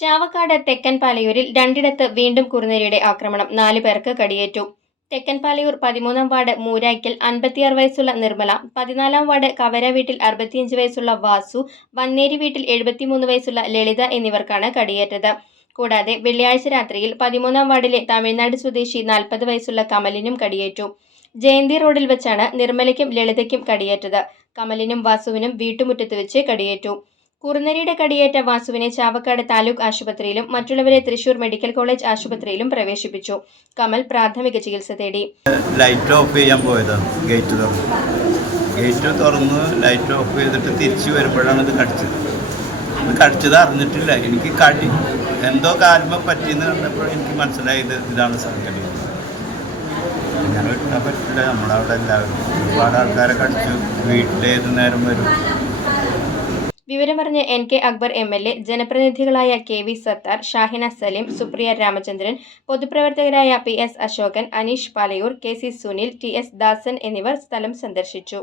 ചാവക്കാട് തെക്കൻ പാലയൂരിൽ രണ്ടിടത്ത് വീണ്ടും കുറുനരിയുടെ ആക്രമണം. നാലു പേർക്ക് കടിയേറ്റു. തെക്കൻ പാലയൂർ പതിമൂന്നാം വാർഡ് മൂരായ്ക്കൽ അൻപത്തിയാറ് വയസ്സുള്ള നിർമ്മല പതിനാലാം വാർഡ് കവര വീട്ടിൽ അറുപത്തിയഞ്ച് വയസ്സുള്ള വാസു വന്നേരി വീട്ടിൽ എഴുപത്തിമൂന്ന് വയസ്സുള്ള ലളിത എന്നിവർക്കാണ് കടിയേറ്റത്. കൂടാതെ വെള്ളിയാഴ്ച രാത്രിയിൽ പതിമൂന്നാം വാർഡിലെ തമിഴ്നാട് സ്വദേശി നാൽപ്പത് വയസ്സുള്ള കമലിനും കടിയേറ്റു. ജയന്തി റോഡിൽ വെച്ചാണ് നിർമ്മലയ്ക്കും ലളിതയ്ക്കും കടിയേറ്റത്. കമലിനും വാസുവിനും വീട്ടുമുറ്റത്ത് വെച്ച് കടിയേറ്റു. കുറുനരിയുടെ കടിയേറ്റ വാസുവിനെ ചാവക്കാട് താലൂക്ക് ആശുപത്രിയിലും മറ്റുള്ളവരെ തൃശൂർ മെഡിക്കൽ കോളേജ് ആശുപത്രിയിലും പ്രവേശിപ്പിച്ചു. കമൽ പ്രാഥമിക ചികിത്സ തേടി. ലൈറ്റ് ഓഫ് ചെയ്യാൻ പോയതാണ് ഗേറ്റ് തുറന്ന്. ഗേറ്റ് തുറന്ന് ലൈറ്റ് ഓഫ് ചെയ്തിട്ട് തിരിച്ചു വരുമ്പോഴാണ് ഇത് കടിച്ചത്. അത് കടിച്ചത് അറിഞ്ഞിട്ടില്ല. എനിക്ക് കടി എന്തോ കാൽമ പറ്റിയെന്ന് കണ്ടപ്പോൾ എനിക്ക് മനസ്സിലായത് ഇതാണ് സംഗതി. ഞങ്ങൾ പറ്റില്ല. നമ്മളവിടെ എല്ലാവരും ഒരുപാട് ആൾക്കാരെ കടിച്ചു. വീട്ടിലേത് നേരം വരും. വിവരമറിഞ്ഞ് N K Akbar M L A ജനപ്രതിനിധികളായ K V Sathar Shahina Saleem Supriya Ramachandran പൊതുപ്രവർത്തകരായ P S Ashokan Aneesh Palayur K C Sunil T S Dasan എന്നിവർ സ്ഥലം സന്ദർശിച്ചു.